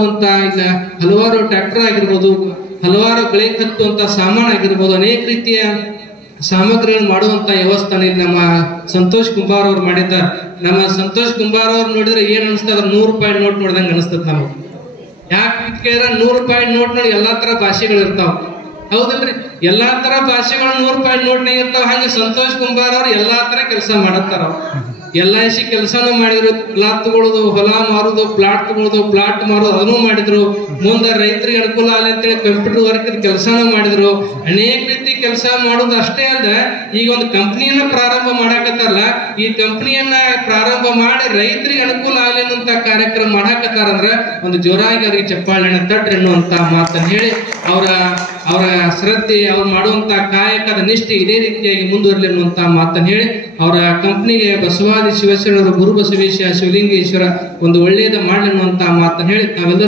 ಅಂತ ಇಲ್ಲ ಹಲವಾರು ಟ್ರ್ಯಾಕ್ಟರ್ ಆಗಿರ್ಬೋದು, ಹಲವಾರು ಬೆಳೆ ಕತ್ತುವಂತ ಸಾಮಾನು ಆಗಿರ್ಬೋದು, ಅನೇಕ ರೀತಿಯ ಸಾಮಗ್ರಿಗಳನ್ನು ಮಾಡುವಂತ ವ್ಯವಸ್ಥಾನ ನಮ್ಮ ಸಂತೋಷ್ ಕುಂಬಾರ್ ಅವ್ರು ಮಾಡಿದ್ದಾರೆ. ನಮ್ಮ ಸಂತೋಷ್ ಕುಂಬಾರ್ ಅವ್ರು ನೋಡಿದ್ರೆ ಏನ್ ಅನಿಸ್ತದ, 100 ರೂಪಾಯಿ ನೋಟ್ ನೋಡ್ದಂಗೆ ಅನಿಸ್ತದ ನಮಗೆ. ಯಾಕೆ ಕೇಳಿದ್ರೆ 100 ರೂಪಾಯಿ ನೋಟ್ ನೋಡಿ ಎಲ್ಲಾ ತರ ಭಾಷೆಗಳು ಇರ್ತಾವ, ಹೌದಲ್ರಿ? ಎಲ್ಲಾ ತರ ಭಾಷೆಗಳು 100 ರೂಪಾಯಿ ನೋಟ್ನಾಗ ಇರ್ತಾವ. ಹಾಗೆ ಸಂತೋಷ್ ಕುಂಬಾರ್ ಅವ್ರು ಎಲ್ಲಾ ತರ ಕೆಲಸ ಮಾಡತ್ತಾರ. LIC ಕೆಲಸನೂ ಮಾಡಿದ್ರು, ಹೊಲ ತಗೊಳ್ಳೋದು, ಹೊಲ ಮಾರುದು, ಪ್ಲಾಟ್ ತಗೊಳ್ಳೋದು, ಪ್ಲಾಟ್ ಮಾರೋದು ಅದನ್ನು ಮಾಡಿದ್ರು. ಮುಂದೆ ರೈತರಿಗೆ ಅನುಕೂಲ ಆಗಲಿ ಅಂತೇಳಿ ಕಂಪ್ಯೂಟರ್ ವರ್ಕ್ ಕೆಲಸನೂ ಮಾಡಿದ್ರು. ಅನೇಕ ರೀತಿ ಕೆಲಸ ಮಾಡೋದು ಅಷ್ಟೇ ಅಲ್ಲ, ಈಗ ಒಂದು ಕಂಪ್ನಿಯನ್ನ ಪ್ರಾರಂಭ ಮಾಡಾಕತ್ತಾರಲ್ಲ, ಈ ಕಂಪ್ನಿಯನ್ನ ಪ್ರಾರಂಭ ಮಾಡಿ ರೈತರಿಗೆ ಅನುಕೂಲ ಆಗಲಿ ಅನ್ನುವಂತ ಕಾರ್ಯಕ್ರಮ ಮಾಡಾಕತ್ತಾರಂದ್ರ ಒಂದು ಜೋರಾಗಿ ಅವ್ರಿಗೆ ಚಪ್ಪಾಳೆನ ತಟ್ರಿ ಅನ್ನುವಂತ ಮಾತನ್ನು ಹೇಳಿ ಅವರ ಶ್ರದ್ಧೆ, ಅವ್ರು ಮಾಡುವಂತ ಕಾಯಕದ ನಿಷ್ಠೆ ಇದೇ ರೀತಿಯಾಗಿ ಮುಂದುವರಲಿ ಅನ್ನುವಂತ ಮಾತನ್ನು ಹೇಳಿ ಅವರ ಕಂಪ್ನಿಗೆ ಬಸವಾದಿ ಶಿವಶರಣರು, ಗುರು ಬಸವೇಶ, ಶಿವಲಿಂಗೇಶ್ವರ ಒಂದು ಒಳ್ಳೆಯದ ಮಾಡಲಿ ಅನ್ನುವಂತ ಮಾತನ್ನು ಹೇಳಿ ನಾವೆಲ್ಲ